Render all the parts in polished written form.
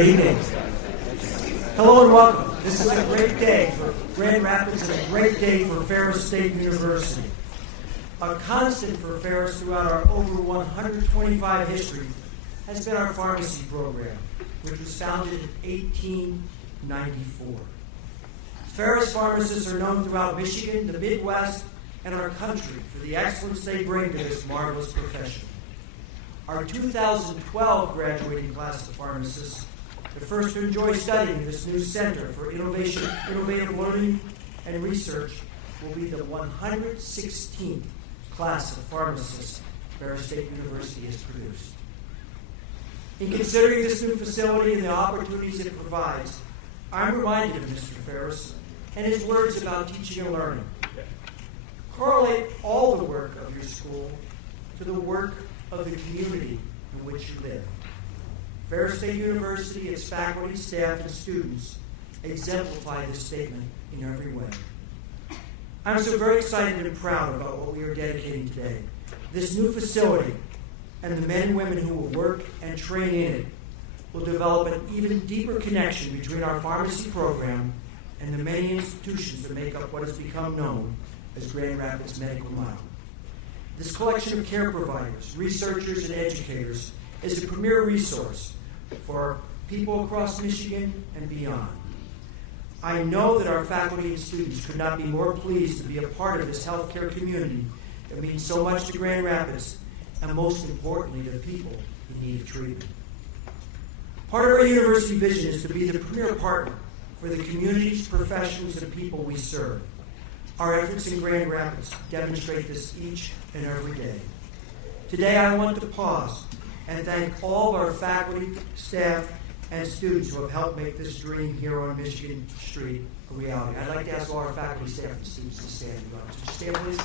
Good evening. Hello and welcome. This is a great day for Grand Rapids and a great day for Ferris State University. A constant for Ferris throughout our over 125 history has been our pharmacy program, which was founded in 1894. Ferris pharmacists are known throughout Michigan, the Midwest, and our country for the excellence they bring to this marvelous profession. Our 2012 graduating class of pharmacists, the first to enjoy studying this new Center for Innovative Learning and Research, will be the 116th class of pharmacists Ferris State University has produced. In considering this new facility and the opportunities it provides, I'm reminded of Mr. Ferris and his words about teaching and learning. Correlate all the work of your school to the work of the community in which you live. Ferris State University, its faculty, staff, and students exemplify this statement in every way. I'm so very excited and proud about what we are dedicating today. This new facility and the men and women who will work and train in it will develop an even deeper connection between our pharmacy program and the many institutions that make up what has become known as Grand Rapids Medical Model. This collection of care providers, researchers, and educators is a premier resource for people across Michigan and beyond. I know that our faculty and students could not be more pleased to be a part of this healthcare community that means so much to Grand Rapids and most importantly to people in need of treatment. Part of our university vision is to be the premier partner for the communities, professions, and people we serve. Our efforts in Grand Rapids demonstrate this each and every day. Today I want to pause and thank all of our faculty, staff, and students who have helped make this dream here on Michigan Street a reality. I'd like to ask all our faculty, staff, and students to stand. Would you stand, please?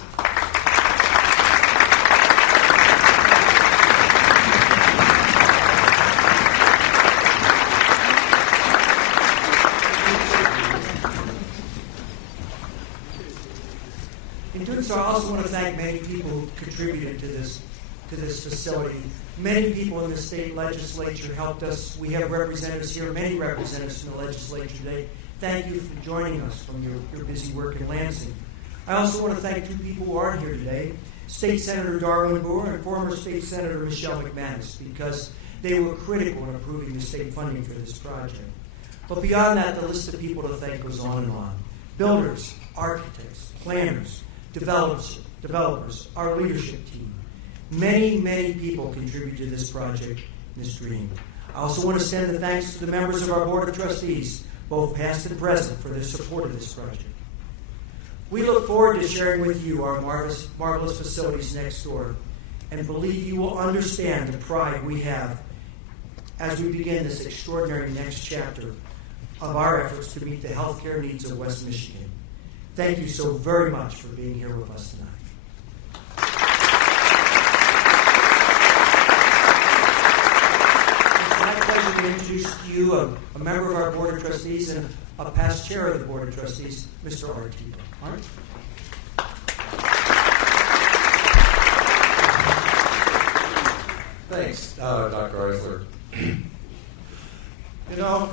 In doing so, I also want to thank many people who contributed to this facility. Many people in the state legislature helped us. We have representatives here, many representatives in the legislature today. Thank you for joining us from your busy work in Lansing. I also want to thank two people who aren't here today, State Senator Darwin Boer and former State Senator Michelle McManus, because they were critical in approving the state funding for this project. But beyond that, the list of people to thank goes on and on. Builders, architects, planners, developers, our leadership team. Many, many people contribute to this project, this dream. I also want to send the thanks to the members of our Board of Trustees, both past and present, for their support of this project. We look forward to sharing with you our marvelous facilities next door and believe you will understand the pride we have as we begin this extraordinary next chapter of our efforts to meet the healthcare needs of West Michigan. Thank you so very much for being here with us tonight. It's my pleasure to introduce to you a member of our Board of Trustees and a past chair of the Board of Trustees, Mr. Art Tebow. Art? Thanks, Dr. Eisler. You know,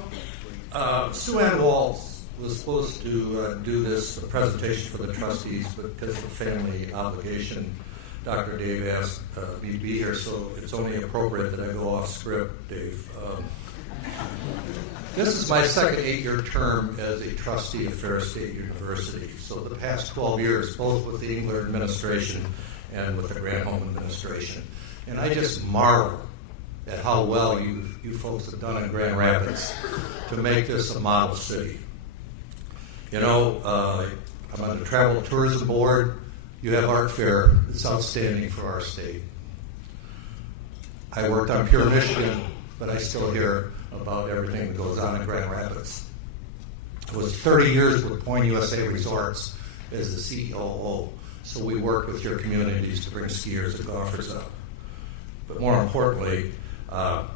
Sue Ann Walls was supposed to do this presentation for the trustees, but because of family obligation, Dr. Dave asked me to be here, so it's only appropriate that I go off script, Dave. This is my second 8-year term as a trustee of Ferris State University. So the past 12 years, both with the Engler administration and with the Granholm administration. And I just marvel at how well you folks have done in Grand Rapids to make this a model city. You know, I'm on the Travel Tourism Board. You have Art Fair. It's outstanding for our state. I worked on Pure Michigan, but I still hear about everything that goes on in Grand Rapids. I was 30 years with Point USA Resorts as the COO, so we work with your communities to bring skiers and golfers up. But more importantly, I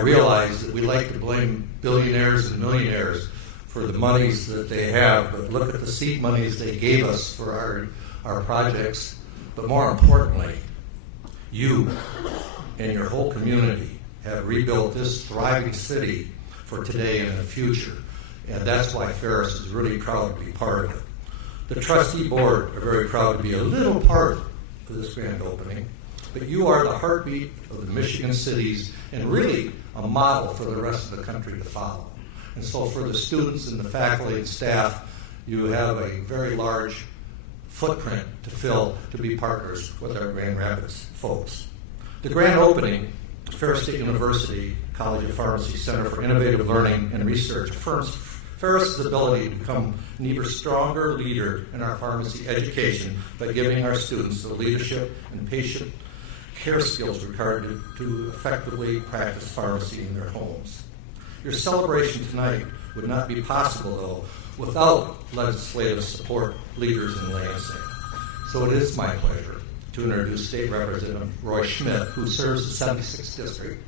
realize that we like to blame billionaires and millionaires for the monies that they have, but look at the seed monies they gave us for our projects. But more importantly, you and your whole community have rebuilt this thriving city for today and the future. And that's why Ferris is really proud to be part of it. The trustee board are very proud to be a little part of this grand opening, but you are the heartbeat of the Michigan cities and really a model for the rest of the country to follow. And so for the students and the faculty and staff, you have a very large footprint to fill to be partners with our Grand Rapids folks. The grand opening, Ferris State University College of Pharmacy Center for Innovative Learning and Research affirms Ferris' ability to become an even stronger leader in our pharmacy education by giving our students the leadership and patient care skills required to effectively practice pharmacy in their homes. Your celebration tonight would not be possible, though, without legislative support leaders in Lansing. So it is my pleasure to introduce State Representative Roy Schmidt, who serves the 76th District.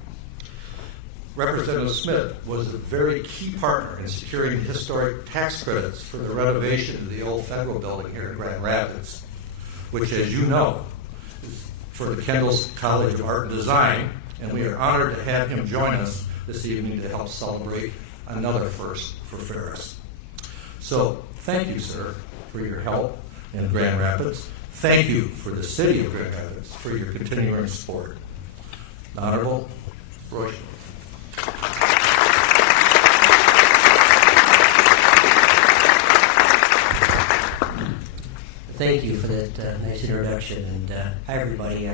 Representative Smith was a very key partner in securing historic tax credits for the renovation of the old federal building here in Grand Rapids, which, as you know, is for the Kendall's College of Art and Design, and we are honored to have him join us this evening to help celebrate another first for Ferris. So thank you, sir, for your help in Grand Rapids. Thank you for the city of Grand Rapids for your continuing support. The Honorable Roy Schmidt. Thank you for that nice introduction, and hi everybody.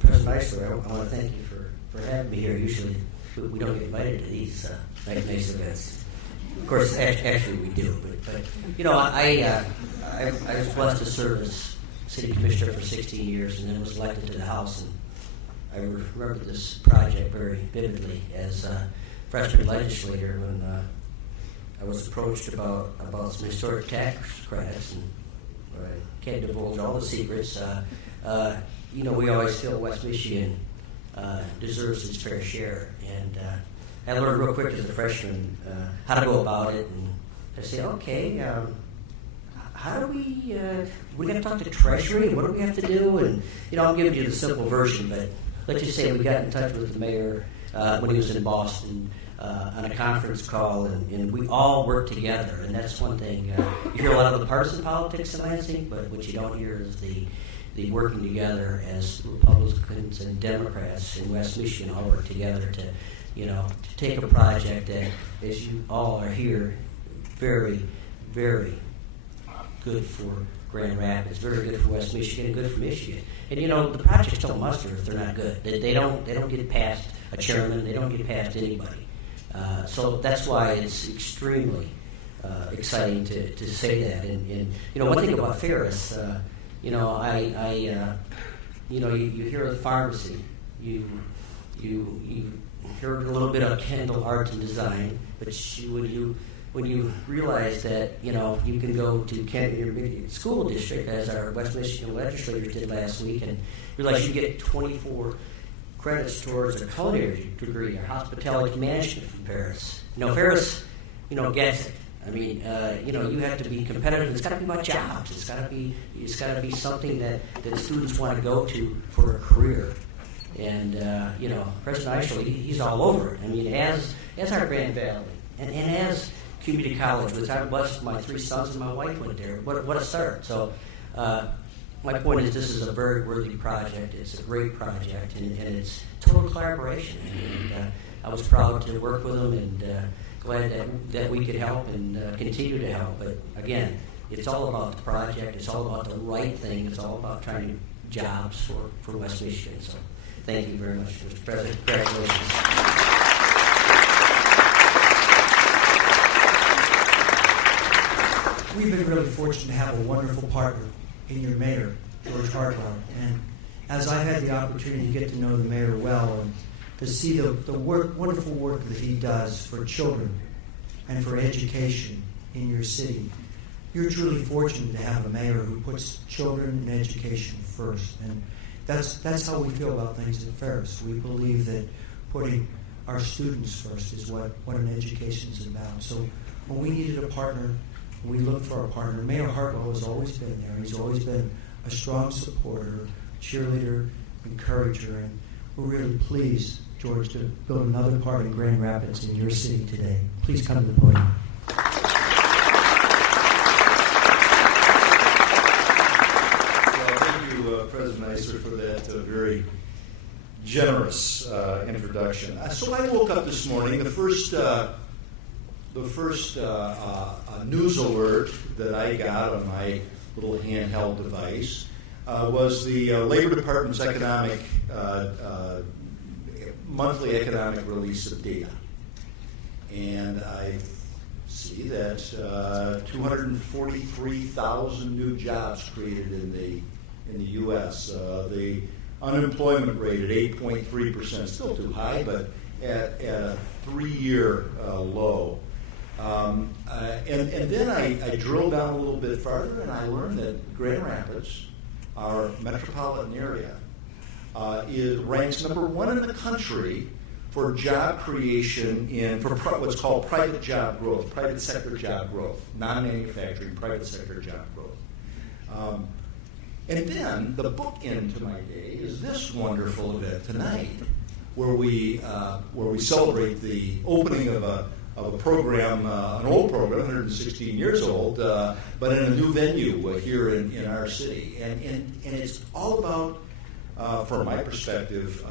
President Eisler, I want to thank you for having me here. Usually we don't get invited to these nice events. Of course, actually we do, but you know, I was blessed to serve as city commissioner for 16 years, and then was elected to the House. And I remember this project very vividly as a freshman legislator when I was approached about some historic tax credits, and I can't divulge all the secrets. You know, we always feel West Michigan deserves its fair share, and I learned real quick as a freshman how to go about it, and I said, okay, how do we got to talk to Treasury, what do we have to do? And, you know, I'm giving you the simple version, but let's just say we got in touch with the mayor when he was in Boston on a conference call, and we all worked together, and that's one thing. You hear a lot of the partisan politics in Lansing, but what you don't hear is the working together as Republicans and Democrats in West Michigan all work together to, you know, to take a project that, as you all are here, very, very good for Grand Rapids, very good for West Michigan, and good for Michigan. And you know, the projects don't muster if they're not good. They don't get past a chairman. They don't get past anybody. So that's why it's extremely exciting to say that. And you know, one thing about Ferris, you know, you know, you hear of the pharmacy, you hear a little bit of Kendall Art and Design, but when you realize that, you know, you can go to Kent Intermediate School District, as our West Michigan legislators did last week, and realize you get 24 credits towards a culinary degree, or hospitality management from Ferris. You know, Ferris, you know, gets it. I mean, you know, you have to be competitive. It's got to be about jobs. It's got to be something that students want to go to for a career. And you know, President Eisler, he's all over it. I mean, as our Grand Valley, and as community college, which I'm blessed, my 3 sons and my wife went there. What a start! So, my point is, this is a very worthy project. It's a great project, and it's total collaboration. And I was proud to work with them, and glad that we could help and continue to help. But again, it's all about the project. It's all about the right thing. It's all about trying to jobs for West Michigan. So, thank you very much, Mr. President. Congratulations. We've been really fortunate to have a wonderful partner in your mayor, George Hartwell. And as I've had the opportunity to get to know the mayor well and to see the wonderful work that he does for children and for education in your city, you're truly fortunate to have a mayor who puts children and education first. And that's how we feel about things at Ferris. We believe that putting our students first is what an education is about. So when we needed a partner, we looked for a partner. Mayor Hartwell has always been there. He's always been a strong supporter, cheerleader, encourager, and we're really pleased George, to build another part in Grand Rapids in your city today. Please come to the podium. President Eisler, for that very generous introduction. So I woke up this morning. The first news alert that I got on my little handheld device was the Labor Department's monthly economic release of data, and I see that 243,000 new jobs created in the U.S. The unemployment rate at 8.3%, still too high, but at a 3-year low. And then I drilled down a little bit farther, and I learned that Grand Rapids, our metropolitan area, ranks number 1 in the country for job creation for what's called private job growth, private sector job growth, non-manufacturing private sector job growth. And then the bookend to my day is this wonderful event tonight, where we celebrate the opening of a program, an old program, 116 years old, but in a new venue here in our city, and it's all about, from my perspective,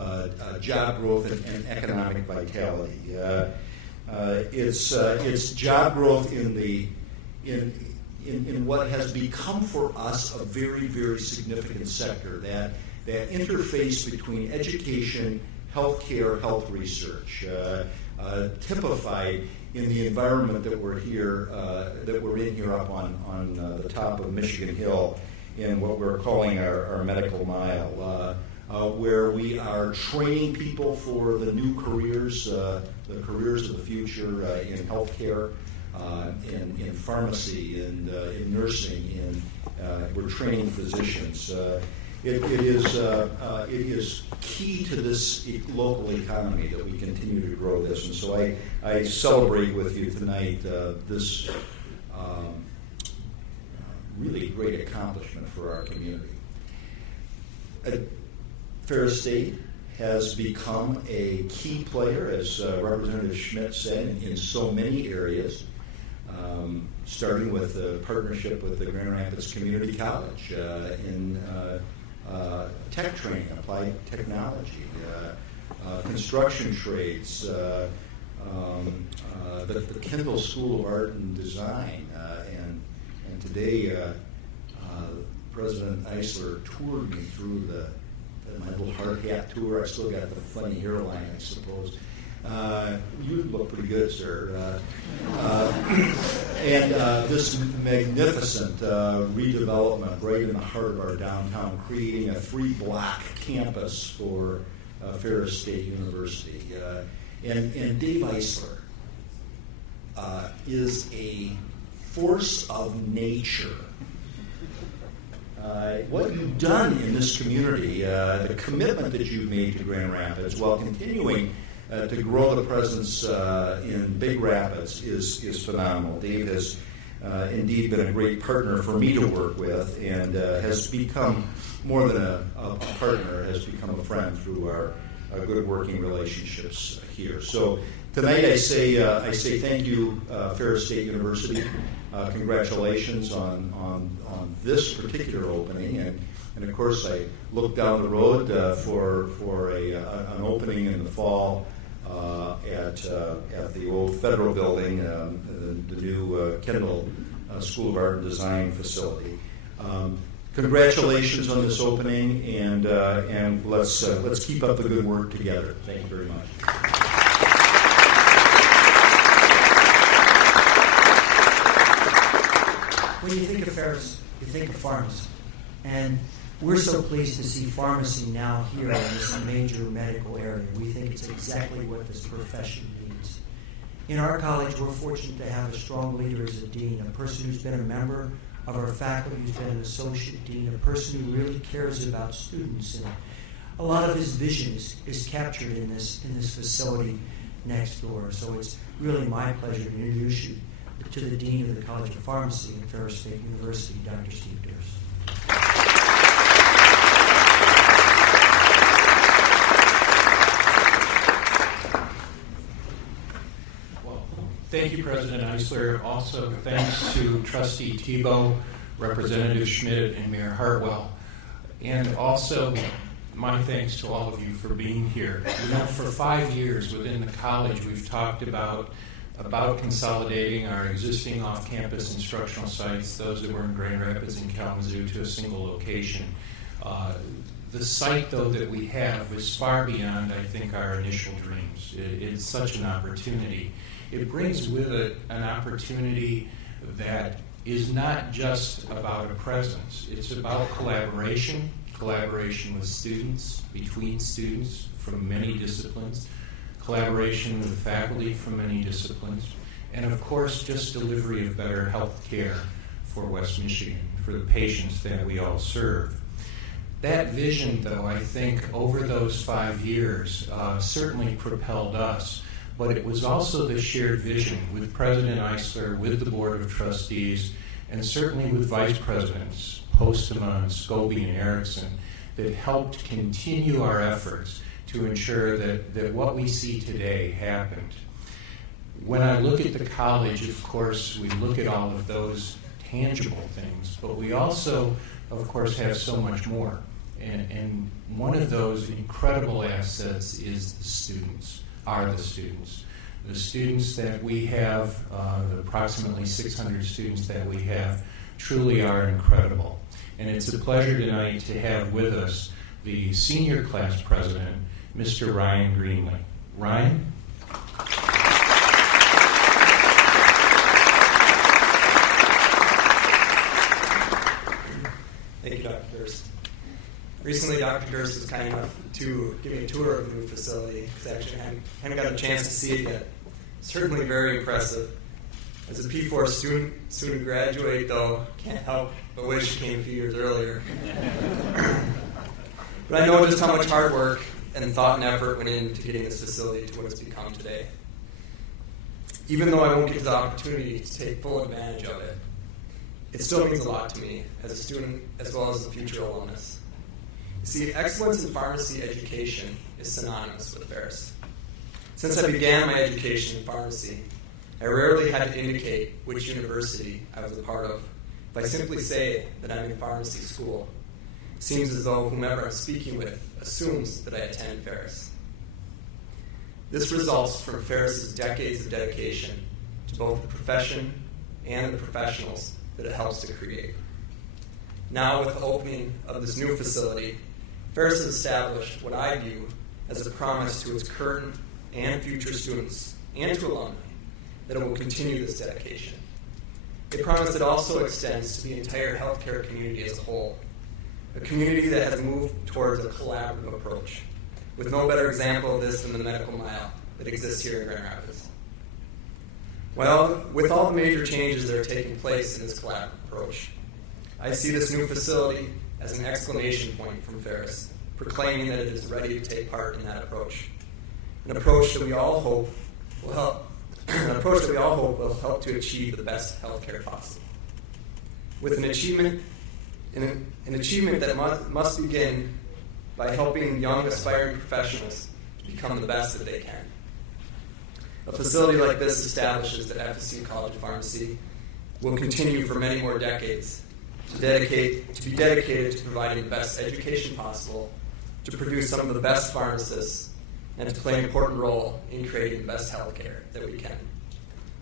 job growth and economic vitality. It's job growth in what has become for us a very, very significant sector, that interface between education, healthcare, health research, typified in the environment that we're in here up on the top of Michigan Hill in what we're calling our medical mile, where we are training people for the new careers, the careers of the future in healthcare, in pharmacy, and in nursing, and we're training physicians. It is key to this local economy that we continue to grow this, and so I celebrate with you tonight this really great accomplishment for our community. Ferris State has become a key player, as Representative Schmidt said, in so many areas. Starting with a partnership with the Grand Rapids Community College in tech training, applied technology, construction trades, the Kendall School of Art and Design, and today President Eisler toured me through my little hard hat tour. I still got the funny hairline, I suppose. You look pretty good, sir. And this magnificent redevelopment right in the heart of our downtown, creating a 3-block campus for Ferris State University. And Dave Eisler is a force of nature. What you've done in this community, the commitment that you've made to Grand Rapids while continuing to grow the presence in Big Rapids is phenomenal. Dave has indeed been a great partner for me to work with, and has become more than a partner, has become a friend through our good working relationships here. So tonight I say thank you, Ferris State University. Congratulations on this particular opening, and of course I look down the road for an opening in the fall at the old Federal Building, the new Kendall School of Art and Design facility. Congratulations on this opening, and let's keep up the good work together. Thank you very much. When you think of Ferris, you think of pharmacy. And we're so pleased to see pharmacy now here in this major medical area. We think it's exactly what this profession needs. In our college, we're fortunate to have a strong leader as a dean, a person who's been a member of our faculty, who's been an associate dean, a person who really cares about students. And a lot of his vision is captured in this facility next door. So it's really my pleasure to introduce you to the Dean of the College of Pharmacy at Ferris State University, Dr. Steve Durst. Thank you, President Eisler. Also, thanks to Trustee Tebow, Representative Schmidt, and Mayor Hartwell. And also, my thanks to all of you for being here. You know, for 5 years within the college, we've talked about consolidating our existing off-campus instructional sites, those that were in Grand Rapids and Kalamazoo, to a single location. The site, though, that we have is far beyond, I think, our initial dreams. It's such an opportunity. It brings with it an opportunity that is not just about a presence. It's about collaboration with students, between students from many disciplines, collaboration with faculty from many disciplines, and of course just delivery of better health care for West Michigan, for the patients that we all serve. That vision, though, I think over those 5 years certainly propelled us, but it was also the shared vision with President Eisler, with the Board of Trustees, and certainly with Vice Presidents Postema and Scobie and Erickson that helped continue our efforts to ensure that what we see today happened. When I look at the college, of course, we look at all of those tangible things, but we also, of course, have so much more. And one of those incredible assets is the students, are the students. The students that we have, the approximately 600 students that we have, truly are incredible. And it's a pleasure tonight to have with us the senior class president, Mr. Ryan Greenlee. Ryan? Thank you, Dr. Durst. Recently, Dr. Durst was kind enough to give me a tour of the new facility, because actually I haven't got a chance to see it yet. Certainly very impressive. As a P4 student graduate, though, can't help but wish it came a few years earlier. But I know just how much hard work and thought and effort went into getting this facility to what it's become today. Even though I won't get the opportunity to take full advantage of it, it still means a lot to me as a student as well as a future alumnus. See, excellence in pharmacy education is synonymous with Ferris. Since I began my education in pharmacy, I rarely had to indicate which university I was a part of. If I simply say that I'm in pharmacy school, it seems as though whomever I'm speaking with assumes that I attend Ferris. This results from Ferris's decades of dedication to both the profession and the professionals that it helps to create. Now, with the opening of this new facility, Ferris has established what I view as a promise to its current and future students and to alumni that it will continue this dedication. A promise that also extends to the entire healthcare community as a whole, a community that has moved towards a collaborative approach, with no better example of this than the medical mile that exists here in Grand Rapids. Well, with all the major changes that are taking place in this collaborative approach, I see this new facility as an exclamation point from Ferris, proclaiming that it is ready to take part in that approach. An approach that we all hope will help to achieve the best healthcare possible. With an achievement that must begin by helping young aspiring professionals to become the best that they can. A facility like this establishes that FSU College of Pharmacy will continue for many more decades to be dedicated to providing the best education possible, to produce some of the best pharmacists, and to play an important role in creating the best health care that we can.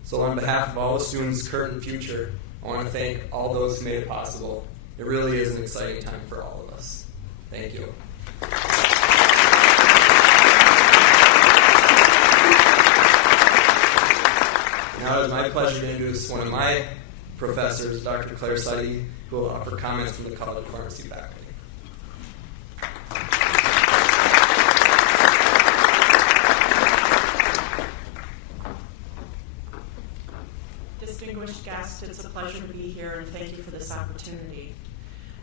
So on behalf of all the students, current and future, I want to thank all those who made it possible. It really is an exciting time for all of us. Thank you. Now it is my pleasure to introduce one of my professors, Dr. Claire Seide, who will offer comments from the College of Pharmacy faculty. Distinguished guests, it's a pleasure to be here and thank you for this opportunity.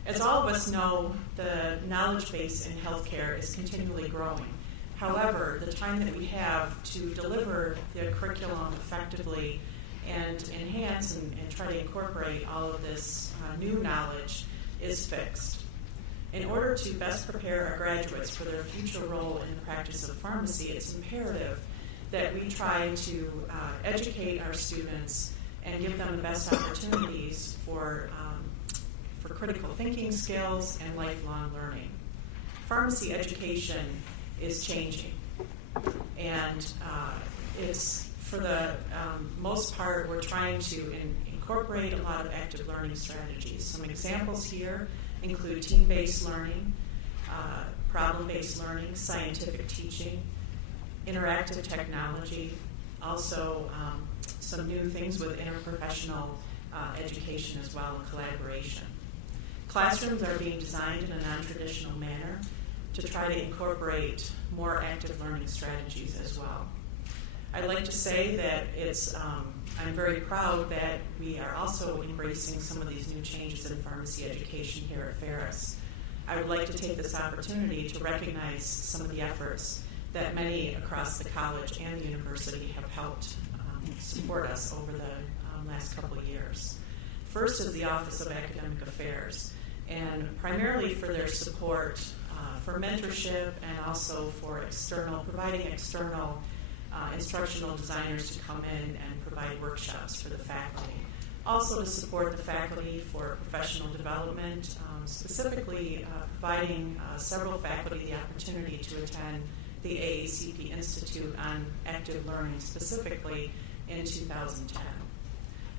As all of us know, the knowledge base in healthcare is continually growing. However, the time that we have to deliver the curriculum effectively and enhance and try to incorporate all of this new knowledge is fixed. In order to best prepare our graduates for their future role in the practice of pharmacy, it's imperative that we try to educate our students and give them the best opportunities for critical thinking skills and lifelong learning. Pharmacy education is changing, and it's, for the most part, we're trying to incorporate a lot of active learning strategies. Some examples here include team-based learning, problem-based learning, scientific teaching, interactive technology, also some new things with interprofessional education as well, and collaboration. Classrooms are being designed in a non-traditional manner to try to incorporate more active learning strategies as well. I'd like to say that I'm very proud that we are also embracing some of these new changes in pharmacy education here at Ferris. I would like to take this opportunity to recognize some of the efforts that many across the college and the university have helped support us over the last couple of years. First is the Office of Academic Affairs, and primarily for their support for mentorship and also for providing external instructional designers to come in and provide workshops for the faculty. Also to support the faculty for professional development, specifically providing several faculty the opportunity to attend the AACP Institute on Active Learning, specifically in 2010.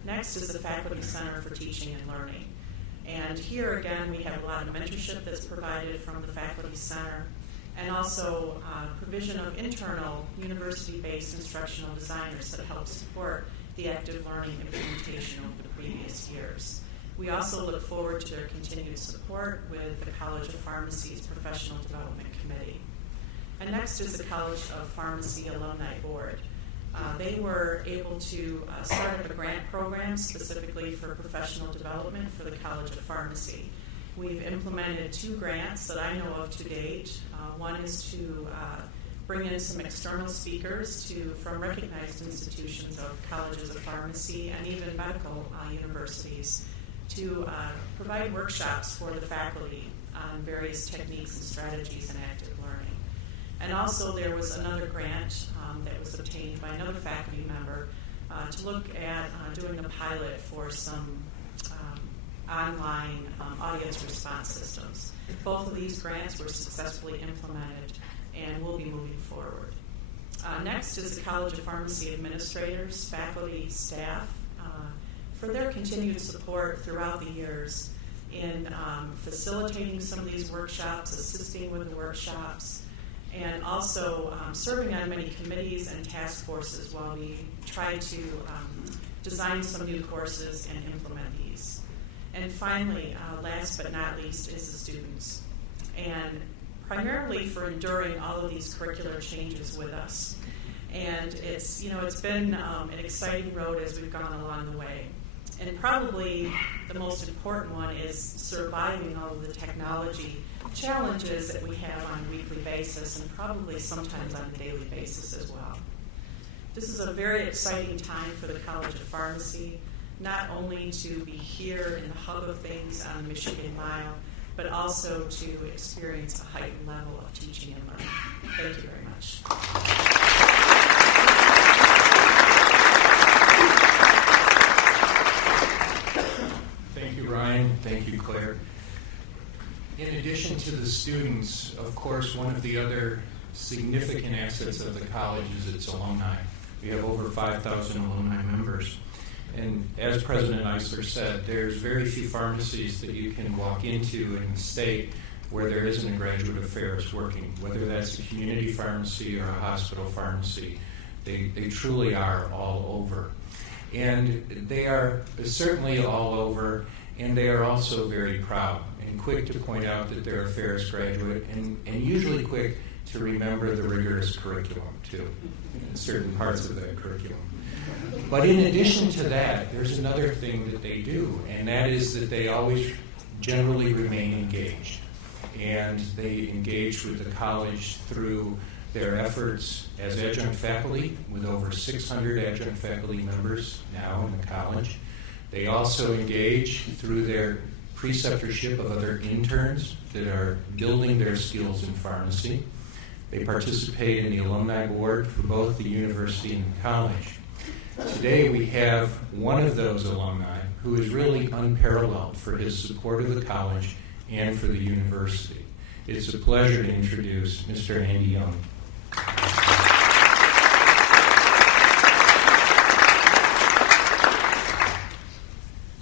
Next is the Faculty Center for Teaching and Learning. And here again, we have a lot of mentorship that's provided from the Faculty Center, and also provision of internal university-based instructional designers that help support the active learning implementation over the previous years. We also look forward to their continued support with the College of Pharmacy's Professional Development Committee. And next is the College of Pharmacy Alumni Board. They were able to start up a grant program specifically for professional development for the College of Pharmacy. We've implemented 2 grants that I know of to date. One is to bring in some external speakers from recognized institutions of colleges of pharmacy and even medical universities to provide workshops for the faculty on various techniques and strategies in active learning. And also there was another grant that was obtained by another faculty member to look at doing a pilot for some online audience response systems. Both of these grants were successfully implemented and will be moving forward. Next is the College of Pharmacy Administrators, faculty, staff, for their continued support throughout the years in facilitating some of these workshops, assisting with the workshops, and also serving on many committees and task forces while we try to design some new courses and implement these. And finally, last but not least, is the students. And primarily for enduring all of these curricular changes with us. And it's been an exciting road as we've gone along the way. And probably the most important one is surviving all of the technology challenges that we have on a weekly basis and probably sometimes on a daily basis as well. This is a very exciting time for the College of Pharmacy, not only to be here in the hub of things on the Michigan Mile, but also to experience a heightened level of teaching and learning. Thank you very much. Thank you, Ryan. Thank you, Claire. In addition to the students, of course, one of the other significant assets of the college is its alumni. We have over 5,000 alumni members. And as President Eisler said, there's very few pharmacies that you can walk into in the state where there isn't a graduate of Ferris working, whether that's a community pharmacy or a hospital pharmacy. They truly are all over. And they are certainly all over, and they are also very proud and quick to point out that they're a Ferris graduate, and usually quick to remember the rigorous curriculum, too, certain parts of that curriculum. But in addition to that, there's another thing that they do, and that is that they always generally remain engaged. And they engage with the college through their efforts as adjunct faculty, with over 600 adjunct faculty members now in the college. They also engage through their preceptorship of other interns that are building their skills in pharmacy. They participate in the alumni board for both the university and the college. Today we have one of those alumni who is really unparalleled for his support of the college and for the university. It's a pleasure to introduce Mr. Andy Young.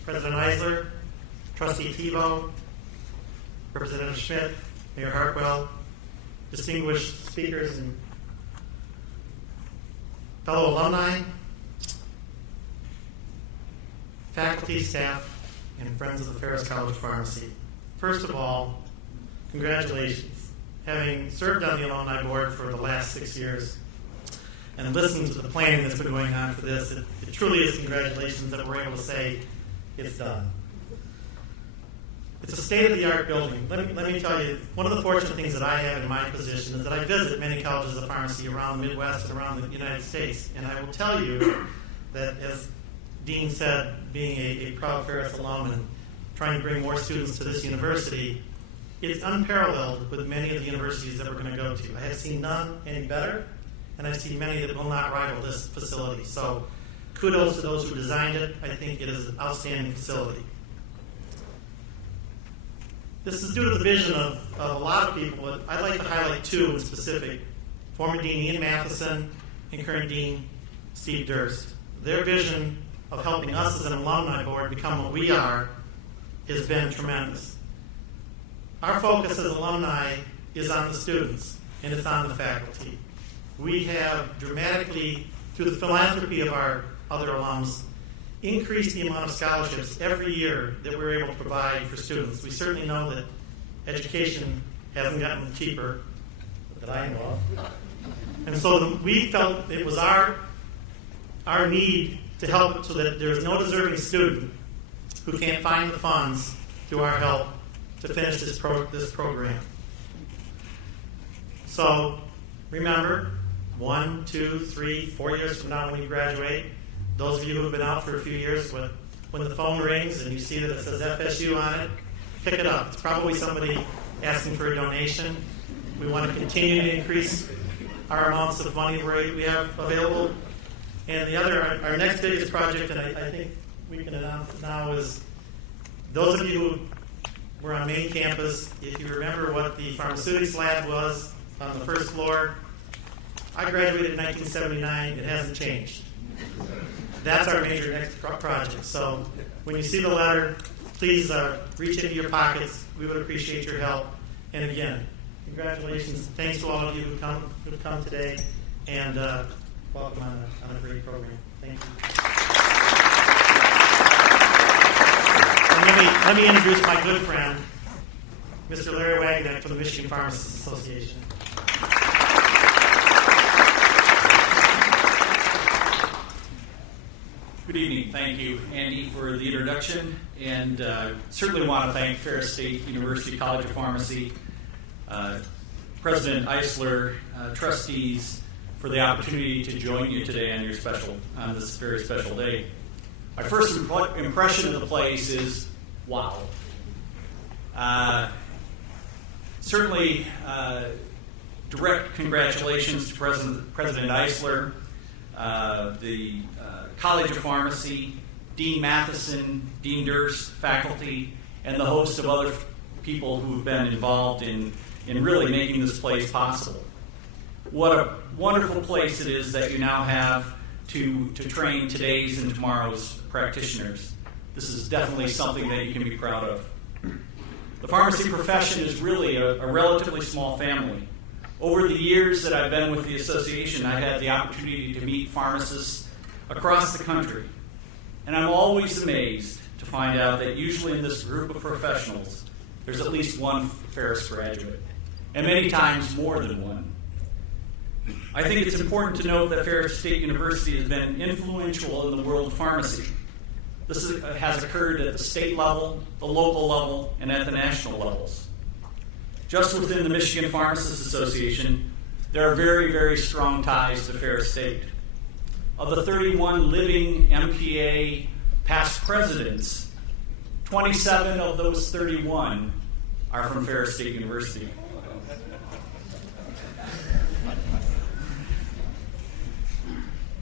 President Eisler, Trustee Tebow, Representative Schmidt, Mayor Hartwell, distinguished speakers and fellow alumni, faculty, staff, and friends of the Ferris College of Pharmacy. First of all, congratulations. Having served on the alumni board for the last 6 years and listened to the planning that's been going on for this, it truly is congratulations that we're able to say it's done. It's a state-of-the-art building. Let me tell you, one of the fortunate things that I have in my position is that I visit many colleges of pharmacy around the Midwest and around the United States. And I will tell you that, as Dean said, being a proud Ferris alum and trying to bring more students to this university, it's unparalleled with many of the universities that we're going to go to. I have seen none any better, and I've seen many that will not rival this facility. So kudos to those who designed it. I think it is an outstanding facility. This is due to the vision of a lot of people, but I'd like to highlight two in specific. Former Dean Ian Matheson and current Dean Steve Durst. Their vision of helping us as an alumni board become what we are has been tremendous. Our focus as alumni is on the students, and it's on the faculty. We have dramatically, through the philanthropy of our other alums, increase the amount of scholarships every year that we're able to provide for students. We certainly know that education hasn't gotten cheaper, that I know of. And so we felt it was our need to help so that there's no deserving student who can't find the funds through our help to finish this program. So remember, 1, 2, 3, 4 years from now when you graduate, those of you who have been out for a few years, when the phone rings and you see that it says FSU on it, pick it up. It's probably somebody asking for a donation. We want to continue to increase our amounts of money we have available. And the other, our next biggest project, and I think we can announce it now, is those of you who were on main campus, if you remember what the pharmaceutics lab was on the first floor, I graduated in 1979. It hasn't changed. That's our major next project. So when you see the letter, please reach into your pockets. We would appreciate your help. And again, congratulations. Thanks to all of you who've come today, and welcome on a great program. Thank you. And let me introduce my good friend, Mr. Larry Wagner from the Michigan Pharmacists Association. Good evening. Thank you, Andy, for the introduction, and certainly want to thank Ferris State University College of Pharmacy, President Eisler, trustees, for the opportunity to join you today on this very special day. My first impression of the place is wow. Certainly, direct congratulations to President Eisler, the College of Pharmacy, Dean Matheson, Dean Durst, faculty, and the host of other people who have been involved in really making this place possible. What a wonderful place it is that you now have to train today's and tomorrow's practitioners. This is definitely something that you can be proud of. The pharmacy profession is really a relatively small family. Over the years that I've been with the association, I've had the opportunity to meet pharmacists across the country. And I'm always amazed to find out that usually in this group of professionals, there's at least one Ferris graduate, and many times more than one. I think it's important to note that Ferris State University has been influential in the world of pharmacy. This has occurred at the state level, the local level, and at the national levels. Just within the Michigan Pharmacists Association, there are very, very strong ties to Ferris State. Of the 31 living MPA past presidents, 27 of those 31 are from Ferris State University.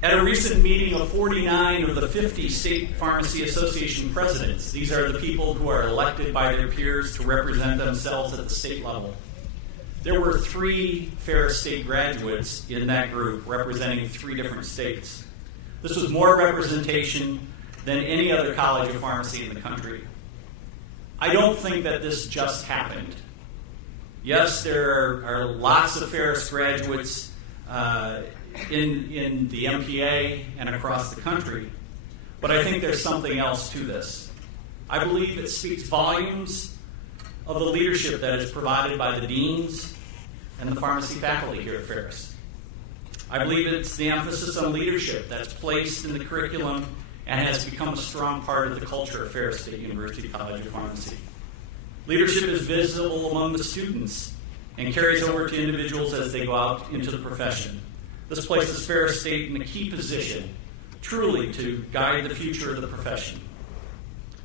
At a recent meeting of 49 of the 50 State Pharmacy Association presidents, these are the people who are elected by their peers to represent themselves at the state level, there were 3 Ferris State graduates in that group representing 3 different states. This was more representation than any other college of pharmacy in the country. I don't think that this just happened. Yes, there are lots of Ferris graduates in the MPA and across the country, but I think there's something else to this. I believe it speaks volumes of the leadership that is provided by the deans and the pharmacy faculty here at Ferris. I believe it's the emphasis on leadership that's placed in the curriculum and has become a strong part of the culture of Ferris State University College of Pharmacy. Leadership is visible among the students and carries over to individuals as they go out into the profession. This places Ferris State in a key position, truly to guide the future of the profession.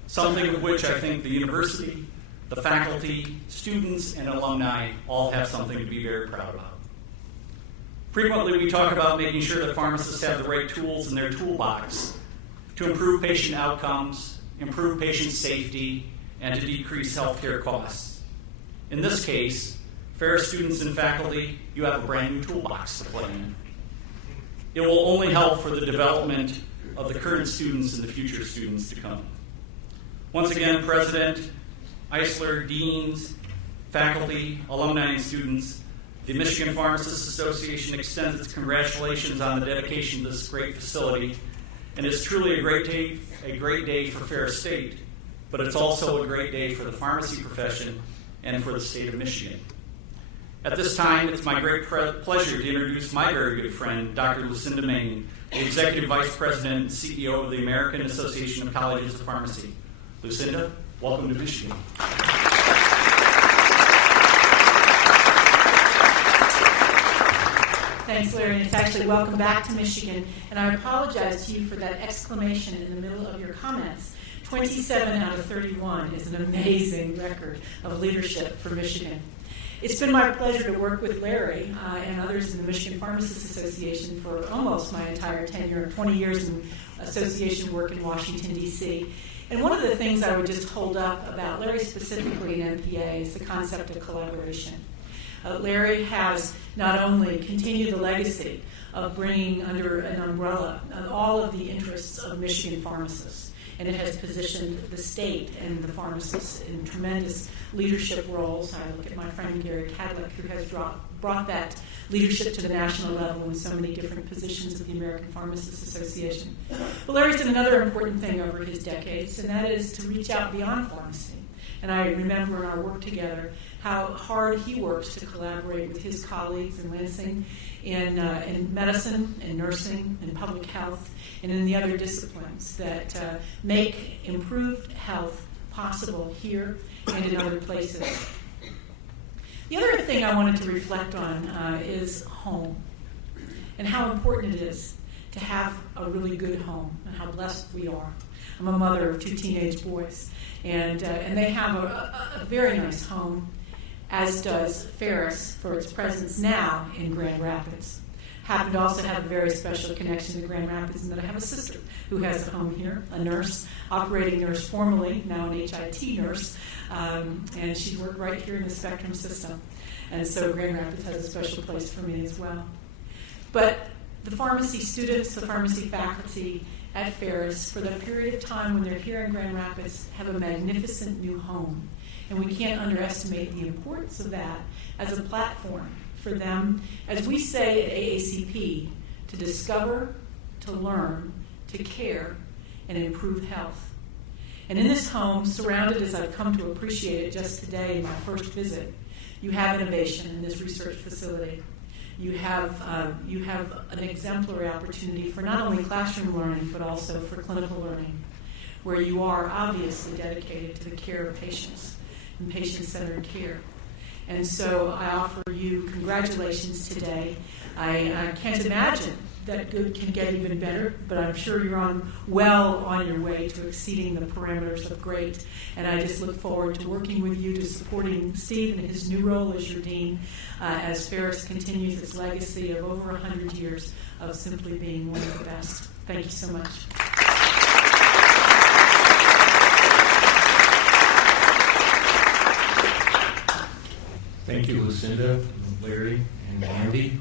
Something of which I think the university, the faculty, students, and alumni all have something to be very proud about. Frequently we talk about making sure that pharmacists have the right tools in their toolbox to improve patient outcomes, improve patient safety, and to decrease healthcare costs. In this case, Ferris students and faculty, you have a brand new toolbox to play in. It will only help for the development of the current students and the future students to come. Once again, President Eisler, deans, faculty, alumni, and students, the Michigan Pharmacists Association extends its congratulations on the dedication to this great facility. And it's truly a great day for Ferris State, but it's also a great day for the pharmacy profession and for the state of Michigan. At this time, it's my great pleasure to introduce my very good friend, Dr. Lucinda Main, the Executive Vice President and CEO of the American Association of Colleges of Pharmacy. Lucinda, welcome to Michigan. Thanks, Larry, and it's actually welcome back to Michigan. And I apologize to you for that exclamation in the middle of your comments. 27 out of 31 is an amazing record of leadership for Michigan. It's been my pleasure to work with Larry and others in the Michigan Pharmacists Association for almost my entire tenure, 20 years in association work in Washington, D.C. And one of the things I would just hold up about Larry specifically in MPA is the concept of collaboration. Larry has not only continued the legacy of bringing under an umbrella all of the interests of Michigan pharmacists, and it has positioned the state and the pharmacists in tremendous leadership roles. I look at my friend Gary Cadlick, who has brought that leadership to the national level in so many different positions of the American Pharmacists Association. But Larry's done another important thing over his decades, and that is to reach out beyond pharmacy. And I remember in our work together how hard he works to collaborate with his colleagues in Lansing in medicine, in nursing, in public health, and in the other disciplines that make improved health possible here and in other places. The other thing I wanted to reflect on is home and how important it is to have a really good home and how blessed we are. I'm a mother of 2 teenage boys, and they have a very nice home, as does Ferris for its presence now in Grand Rapids. Happen to also have a very special connection to Grand Rapids in that I have a sister who has a home here, a nurse, operating nurse formerly, now an HIT nurse, and she's worked right here in the Spectrum system. And so Grand Rapids has a special place for me as well. But the pharmacy students, the pharmacy faculty at Ferris, for the period of time when they're here in Grand Rapids, have a magnificent new home. And we can't underestimate the importance of that as a platform for them, as we say at AACP, to discover, to learn, to care, and improve health. And in this home, surrounded as I've come to appreciate it just today in my first visit, you have innovation in this research facility. You have an exemplary opportunity for not only classroom learning, but also for clinical learning, where you are obviously dedicated to the care of patients and patient-centered care. And so I offer you congratulations today. I can't imagine that good can get even better, but I'm sure you're well on your way to exceeding the parameters of great. And I just look forward to working with you, to supporting Steve in his new role as your dean, as Ferris continues its legacy of over 100 years of simply being one of the best. Thank you so much. Thank you, Lucinda, Larry, and Andy.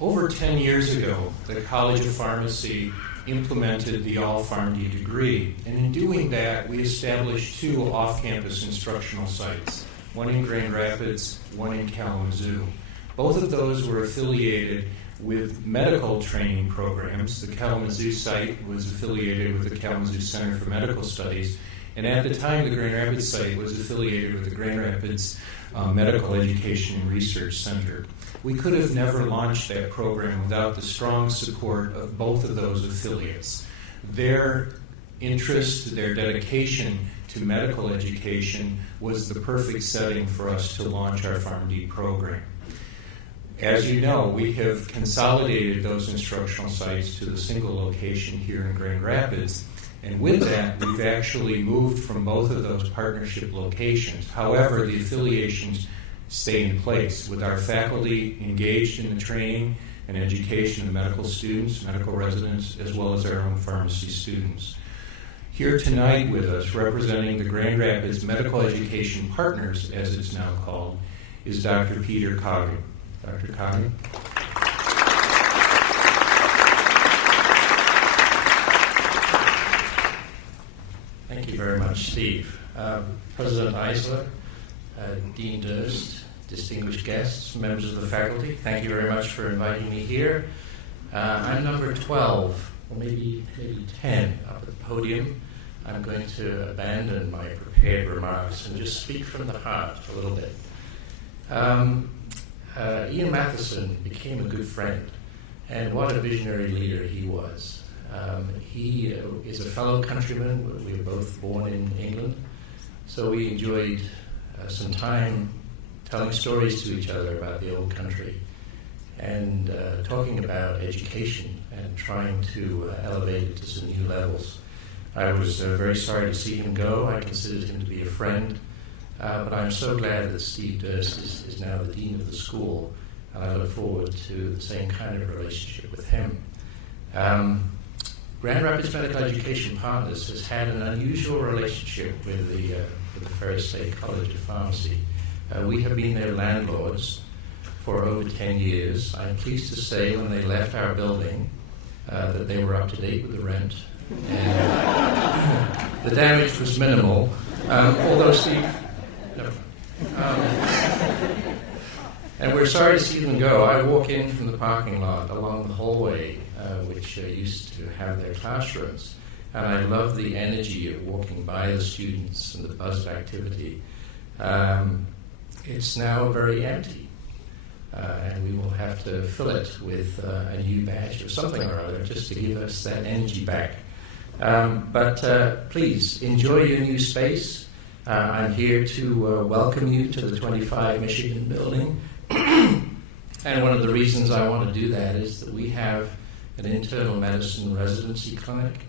Over 10 years ago, the College of Pharmacy implemented the All-PharmD degree, and in doing that, we established 2 off-campus instructional sites, one in Grand Rapids, one in Kalamazoo. Both of those were affiliated with medical training programs. The Kalamazoo site was affiliated with the Kalamazoo Center for Medical Studies, and at the time, the Grand Rapids site was affiliated with the Grand Rapids Medical Education and Research Center. We could have never launched that program without the strong support of both of those affiliates. Their interest, their dedication to medical education was the perfect setting for us to launch our PharmD program. As you know, we have consolidated those instructional sites to the single location here in Grand Rapids. And with that, we've actually moved from both of those partnership locations. However, the affiliations stay in place with our faculty engaged in the training and education of medical students, medical residents, as well as our own pharmacy students. Here tonight with us, representing the Grand Rapids Medical Education Partners, as it's now called, is Dr. Peter Coggin. Dr. Coggin. Thank you very much, Steve. President Eisler, Dean Durst, distinguished guests, members of the faculty, thank you very much for inviting me here. I'm number 12, or maybe 10 up at the podium. I'm going to abandon my prepared remarks and just speak from the heart a little bit. Ian Matheson became a good friend, and what a visionary leader he was. He is a fellow countryman. We were both born in England, so we enjoyed some time telling stories to each other about the old country and talking about education and trying to elevate it to some new levels. I was very sorry to see him go. I considered him to be a friend, but I'm so glad that Steve Durst is now the dean of the school, and I look forward to the same kind of relationship with him. Grand Rapids Medical Education Partners has had an unusual relationship with the Ferris State College of Pharmacy. We have been their landlords for over 10 years. I'm pleased to say when they left our building that they were up to date with the rent. And the damage was minimal, although Steve... No. And we're sorry to see them go. I walk in from the parking lot along the hallway, which used to have their classrooms, and I love the energy of walking by the students and the buzz of activity. It's now very empty, and we will have to fill it with a new batch or something or other just to give us that energy back. But please, enjoy your new space. I'm here to welcome you to the 25 Michigan building. And one of the reasons I want to do that is that we have an internal medicine residency clinic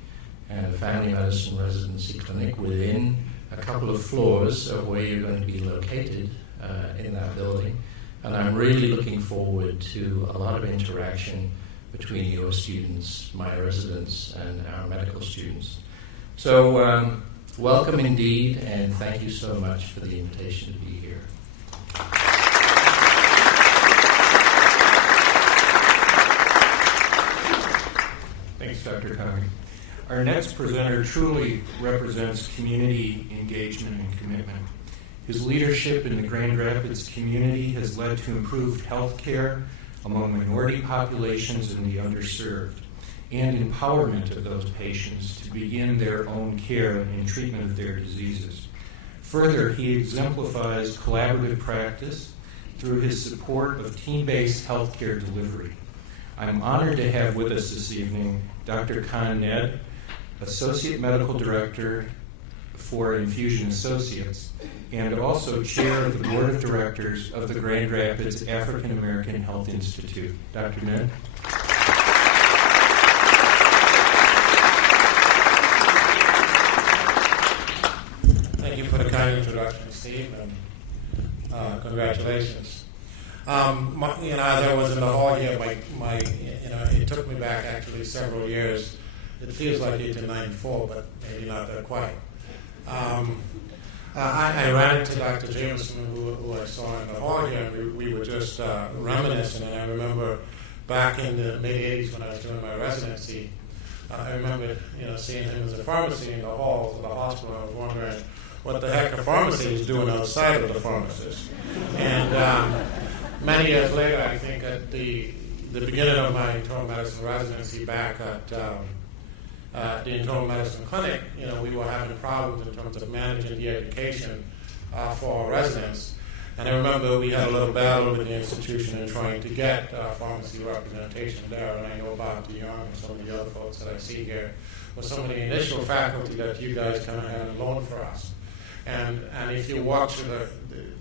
and a family medicine residency clinic within a couple of floors of where you're going to be located in that building. And I'm really looking forward to a lot of interaction between your students, my residents, and our medical students. So welcome indeed, and thank you so much for the invitation to be here. Thanks, Dr. Coggin. Our next presenter truly represents community engagement and commitment. His leadership in the Grand Rapids community has led to improved health care among minority populations and the underserved, and empowerment of those patients to begin their own care and treatment of their diseases. Further, he exemplifies collaborative practice through his support of team-based healthcare delivery. I'm honored to have with us this evening Dr. Con Ned, Associate Medical Director for Infusion Associates, and also Chair of the Board of Directors of the Grand Rapids African American Health Institute. Dr. Ned. the kind introduction, Steve, and congratulations. As I was in the hall here, it took me back actually several years. It feels like 1894, but maybe not that quite. I ran into Dr. Jameson, who I saw in the hall here, and we were just reminiscing, and I remember back in the mid-'80s when I was doing my residency, I remember seeing him as a pharmacy in the halls of the hospital. I was wondering what the heck a pharmacy is doing outside of the pharmacist. And many years later, I think at the beginning of my internal medicine residency back at the internal medicine clinic, we were having problems in terms of managing the education for our residents. And I remember we had a little battle with the institution in trying to get pharmacy representation there. And I know Bob DeYoung and some of the other folks that I see here was some of the initial faculty that you guys kind of had alone for us. And if you walk through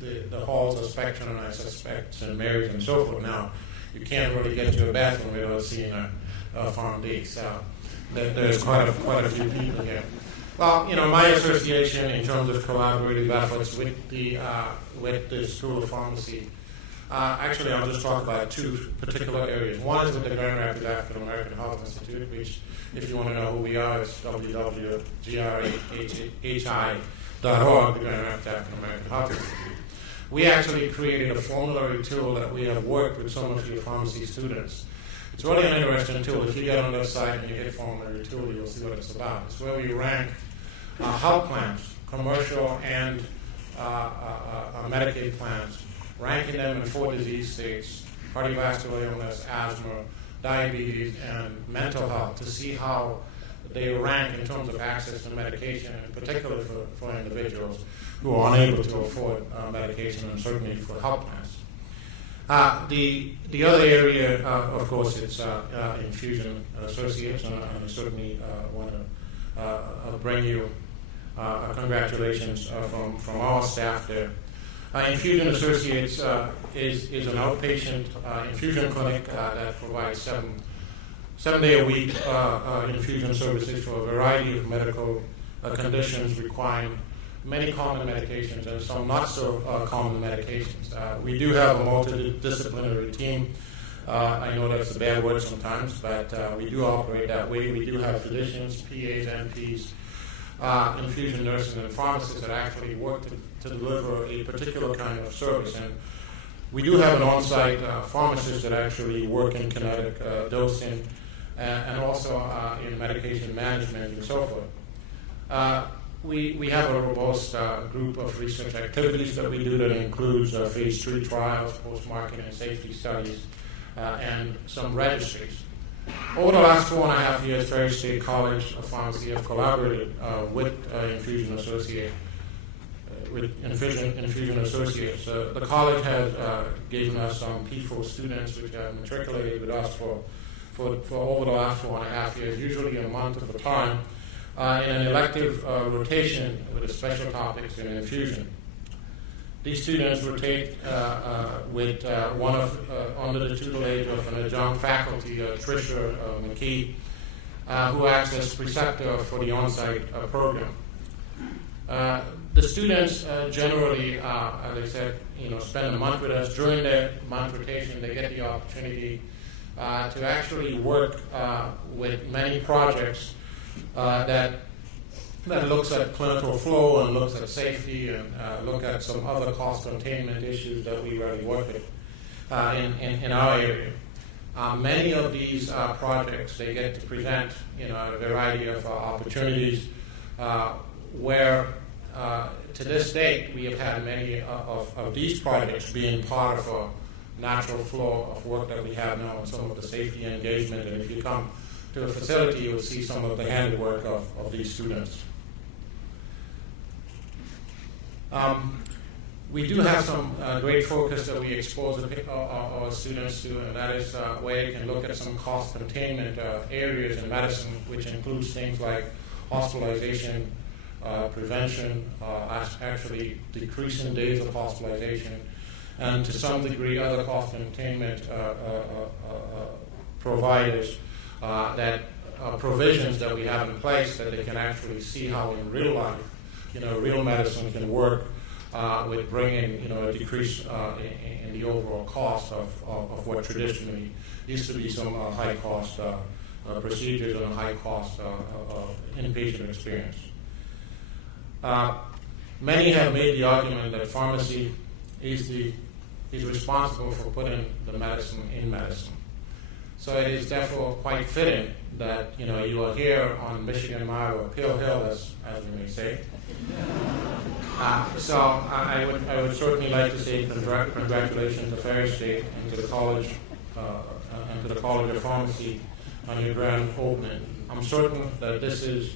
the halls of Spectrum and I suspect St. Mary's and so forth now, you can't really get to a bathroom without seeing a PharmD. So there's quite a few people here. Well, my association in terms of collaborative efforts with the School of Pharmacy, actually I'll just talk about two particular areas. One is with the Grand Rapids African American Health Institute, which, if you want to know who we are, it's www.grhi.org, the Grand Rapids African American Health Institute. We actually created a formulary tool that we have worked with some of your pharmacy students. It's really an interesting tool. If you get on their site and you hit formulary tool, you'll see what it's about. It's where we rank health plans, commercial and Medicaid plans, ranking them in 4 disease states: cardiovascular illness, asthma, diabetes, and mental health, to see how they rank in terms of access to medication, in particular for individuals who are unable to afford medication, and certainly for health plans. The other area, of course, it's Infusion Associates, and I certainly want to bring you congratulations from our staff there. Infusion Associates is an outpatient infusion clinic that provides seven-day-a-week infusion services for a variety of medical conditions requiring many common medications and some not so common medications. We do have a multidisciplinary team. I know that's a bad word sometimes, but we do operate that way. We do have physicians, PAs, NPs, infusion nurses, and pharmacists that actually work to deliver a particular kind of service. And we do have an on-site pharmacist that actually work in kinetic dosing and also in medication management and so forth. We have a robust group of research activities that we do that includes phase 3 trials, post-marketing and safety studies, and some registries. Over the last 4.5 years, Ferris State College of Pharmacy have collaborated with Infusion Associates. The college has given us some P4 students which have matriculated with us for over the last 4.5 years, usually a month at a time, in an elective rotation with the special topics in infusion. These students rotate with under the tutelage of an adjunct faculty, Tricia McKee, who acts as preceptor for the on-site program. The students generally, as I said, spend a month with us. During their month rotation, they get the opportunity to actually work with many projects that looks at clinical flow and looks at safety and look at some other cost containment issues that we really work with in our area. Many of these projects, they get to present a variety of opportunities where to this date we have had many of these projects being part of a natural flow of work that we have now and some of the safety engagement. And if you come to a facility, you'll see some of the handiwork of these students. We do have some great focus that we expose our students to, and that is where you can look at some cost containment areas in medicine, which includes things like hospitalization, prevention, actually decreasing days of hospitalization, and to some degree other cost containment providers provisions that we have in place that they can actually see how in real life real medicine can work with bringing, a decrease in the overall cost of what traditionally used to be some high-cost procedures and a high-cost inpatient experience. Many have made the argument that pharmacy is responsible for putting the medicine in medicine. So it is therefore quite fitting that you are here on Michigan Mile or Pill Hill, as we may say. So I would certainly like to say congratulations to Ferris State and to the college of Pharmacy on your grand opening. I'm certain that this is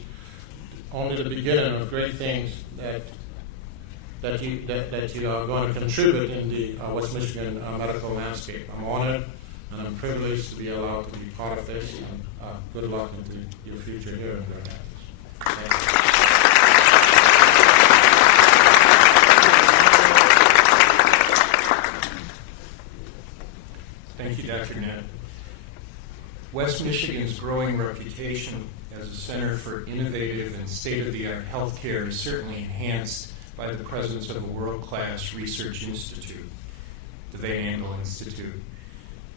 only the beginning of great things that you are going to contribute in the West Michigan medical landscape. I'm honored and I'm privileged to be allowed to be part of this, and good luck into your future here in Grand Rapids. Thank you, Dr. Nett. West Michigan's growing reputation as a center for innovative and state-of-the-art healthcare is certainly enhanced by the presence of a world-class research institute, the Van Andel Institute.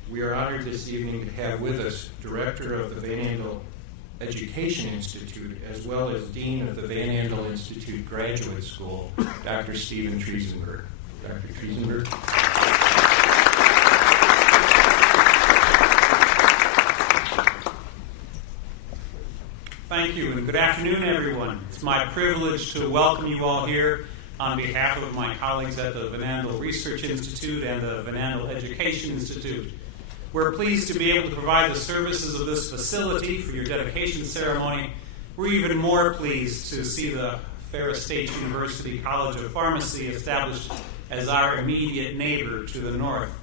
We are honored this evening to have with us Director of the Van Andel Education Institute, as well as Dean of the Van Andel Institute Graduate School, Dr. Stephen Triesenberg. Dr. Triesenberg. Thank you, and good afternoon, everyone. It's my privilege to welcome you all here on behalf of my colleagues at the Van Andel Research Institute and the Van Andel Education Institute. We're pleased to be able to provide the services of this facility for your dedication ceremony. We're even more pleased to see the Ferris State University College of Pharmacy established as our immediate neighbor to the north.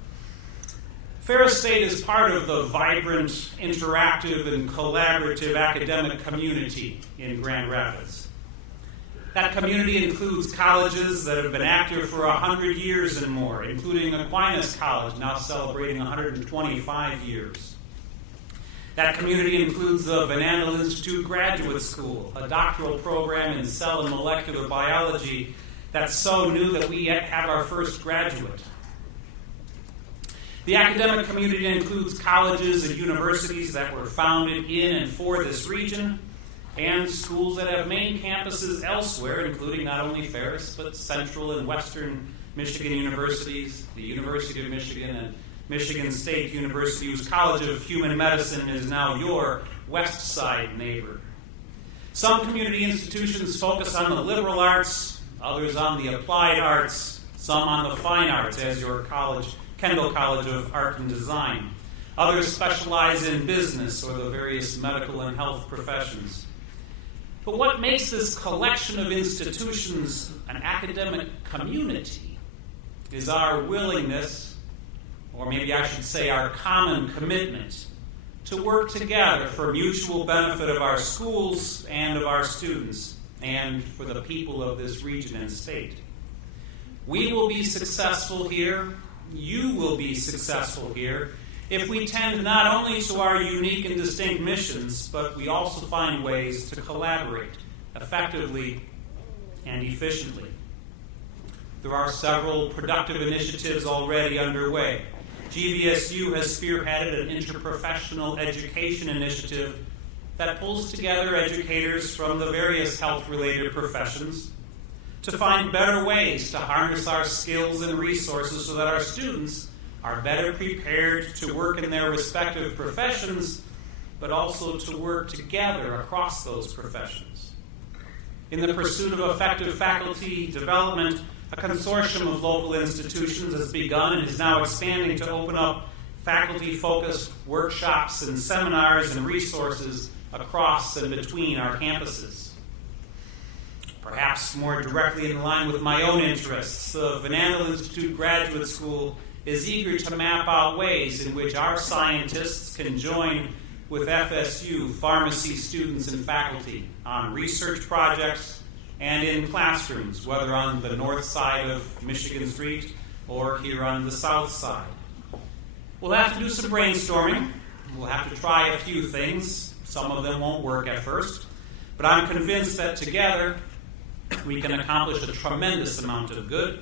Ferris State is part of the vibrant, interactive, and collaborative academic community in Grand Rapids. That community includes colleges that have been active for 100 years and more, including Aquinas College, now celebrating 125 years. That community includes the Van Andel Institute Graduate School, a doctoral program in cell and molecular biology that's so new that we yet have our first graduate. The academic community includes colleges and universities that were founded in and for this region, and schools that have main campuses elsewhere, including not only Ferris, but Central and Western Michigan universities, the University of Michigan, and Michigan State University, whose College of Human Medicine is now your West Side neighbor. Some community institutions focus on the liberal arts, others on the applied arts, some on the fine arts, as your college, Kendall College of Art and Design. Others specialize in business or the various medical and health professions. But what makes this collection of institutions an academic community is our willingness, or maybe I should say our common commitment, to work together for mutual benefit of our schools and of our students and for the people of this region and state. We will be successful here, you will be successful here, if we tend not only to our unique and distinct missions, but we also find ways to collaborate effectively and efficiently. There are several productive initiatives already underway. GVSU has spearheaded an interprofessional education initiative that pulls together educators from the various health-related professions to find better ways to harness our skills and resources so that our students are better prepared to work in their respective professions, but also to work together across those professions. In the pursuit of effective faculty development, a consortium of local institutions has begun and is now expanding to open up faculty-focused workshops and seminars and resources across and between our campuses. Perhaps more directly in line with my own interests, the Van Andel Institute Graduate School is eager to map out ways in which our scientists can join with FSU pharmacy students and faculty on research projects and in classrooms, whether on the north side of Michigan Street or here on the south side. We'll have to do some brainstorming. We'll have to try a few things. Some of them won't work at first. But I'm convinced that together we can accomplish a tremendous amount of good,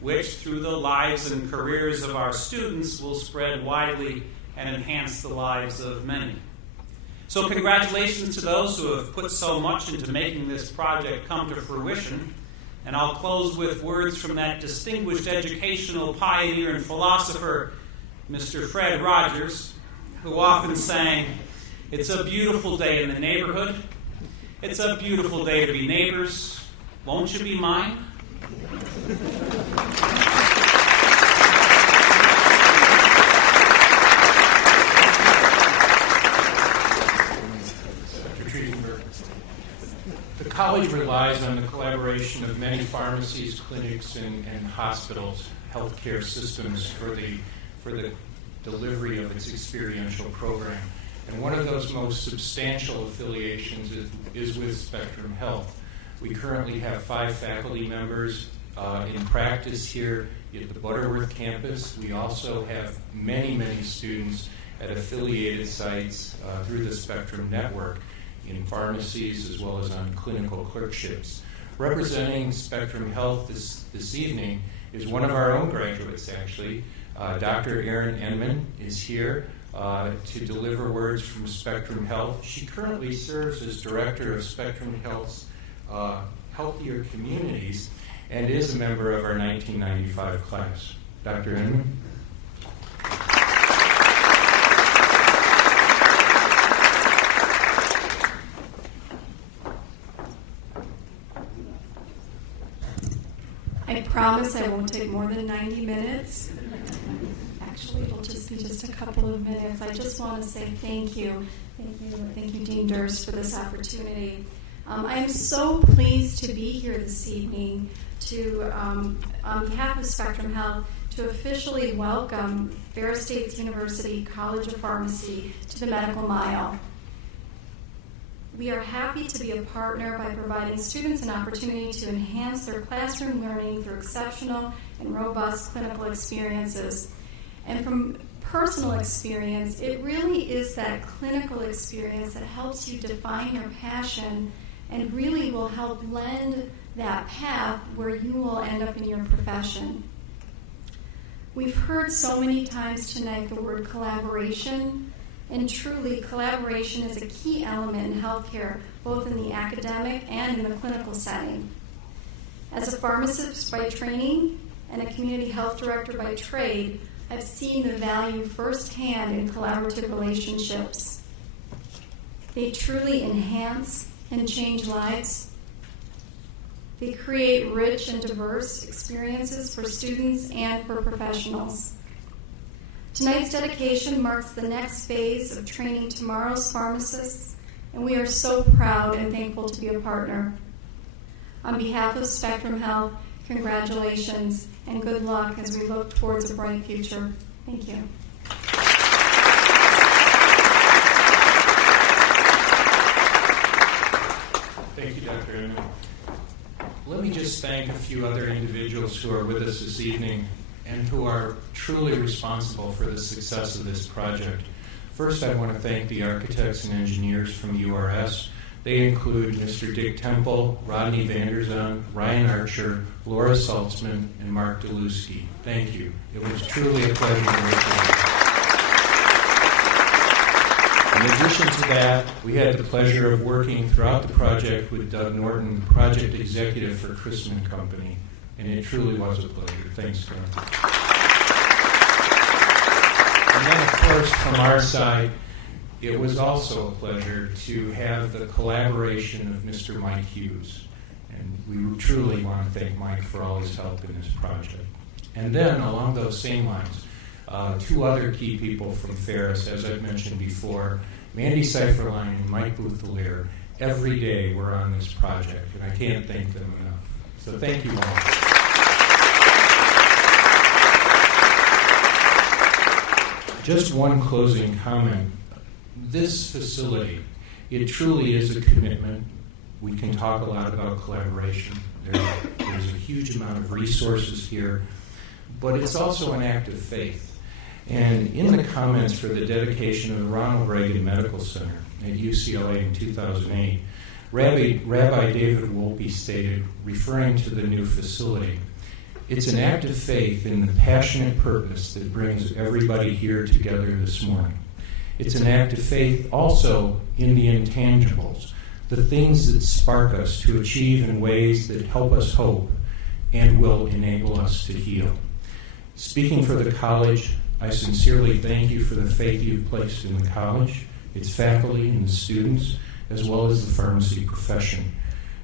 which through the lives and careers of our students will spread widely and enhance the lives of many. So congratulations to those who have put so much into making this project come to fruition. And I'll close with words from that distinguished educational pioneer and philosopher, Mr. Fred Rogers, who often sang, "It's a beautiful day in the neighborhood. It's a beautiful day to be neighbors. Won't you be mine?" The college relies on the collaboration of many pharmacies, clinics, and hospitals, healthcare systems for the delivery of its experiential program. And one of those most substantial affiliations is with Spectrum Health. We currently have 5 faculty members in practice here at the Butterworth campus. We also have many, many students at affiliated sites through the Spectrum network in pharmacies as well as on clinical clerkships. Representing Spectrum Health this evening is one of our own graduates, actually. Dr. Erin Enman is here to deliver words from Spectrum Health. She currently serves as director of Spectrum Health's Healthier Communities and is a member of our 1995 class. Dr. Enman? I promise I won't take more than 90 minutes. Actually, it'll just be just a couple of minutes. I just want to say thank you. Thank you, Dean Durst, for this opportunity. I'm so pleased to be here this evening to, on behalf of Spectrum Health, to officially welcome Ferris State University College of Pharmacy to the Medical Mile. We are happy to be a partner by providing students an opportunity to enhance their classroom learning through exceptional and robust clinical experiences. And from personal experience, it really is that clinical experience that helps you define your passion and really will help lend that path where you will end up in your profession. We've heard so many times tonight the word collaboration. And truly, collaboration is a key element in healthcare, both in the academic and in the clinical setting. As a pharmacist by training and a community health director by trade, I've seen the value firsthand in collaborative relationships. They truly enhance and change lives. They create rich and diverse experiences for students and for professionals. Tonight's dedication marks the next phase of training tomorrow's pharmacists, and we are so proud and thankful to be a partner. On behalf of Spectrum Health, congratulations and good luck as we look towards a bright future. Thank you. Thank you, Dr. Inman. Let me just thank a few other individuals who are with us this evening and who are truly responsible for the success of this project. First, I want to thank the architects and engineers from URS. They include Mr. Dick Temple, Rodney Vanderzon, Ryan Archer, Laura Saltzman, and Mark Deluski. Thank you. It was truly a pleasure to work with you. In addition to that, we had the pleasure of working throughout the project with Doug Norton, project executive for Chrisman Company, and it truly was a pleasure. Thanks, Doug. And then, of course, from our side, it was also a pleasure to have the collaboration of Mr. Mike Hughes. And we truly want to thank Mike for all his help in this project. And then, along those same lines, 2 other key people from Ferris, as I've mentioned before, Mandy Seiferlein and Mike Boothalier. Every day we're on this project, and I can't thank them enough. So thank you all. Just one closing comment. This facility, it truly is a commitment. We can talk a lot about collaboration. There's a huge amount of resources here, but it's also an act of faith. And in the comments for the dedication of the Ronald Reagan Medical Center at UCLA in 2008, Rabbi David Wolpe stated, referring to the new facility, "It's an act of faith in the passionate purpose that brings everybody here together this morning. It's an act of faith also in the intangibles, the things that spark us to achieve in ways that help us hope and will enable us to heal. Speaking for the college, I sincerely thank you for the faith you've placed in the college, its faculty, and the students, as well as the pharmacy profession.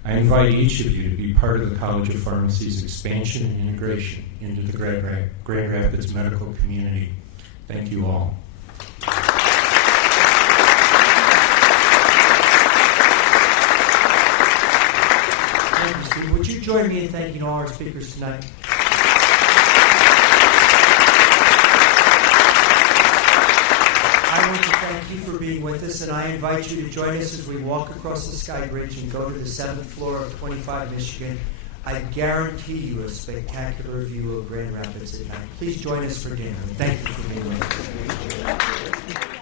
I invite each of you to be part of the College of Pharmacy's expansion and integration into the Grand Rapids medical community. Thank you all." Thank you, Steve. Would you join me in thanking all our speakers tonight? I want to thank you for being with us, and I invite you to join us as we walk across the Sky Bridge and go to the 7th floor of 25 Michigan. I guarantee you a spectacular view of Grand Rapids at night. Please join us for dinner. Thank you for being with us.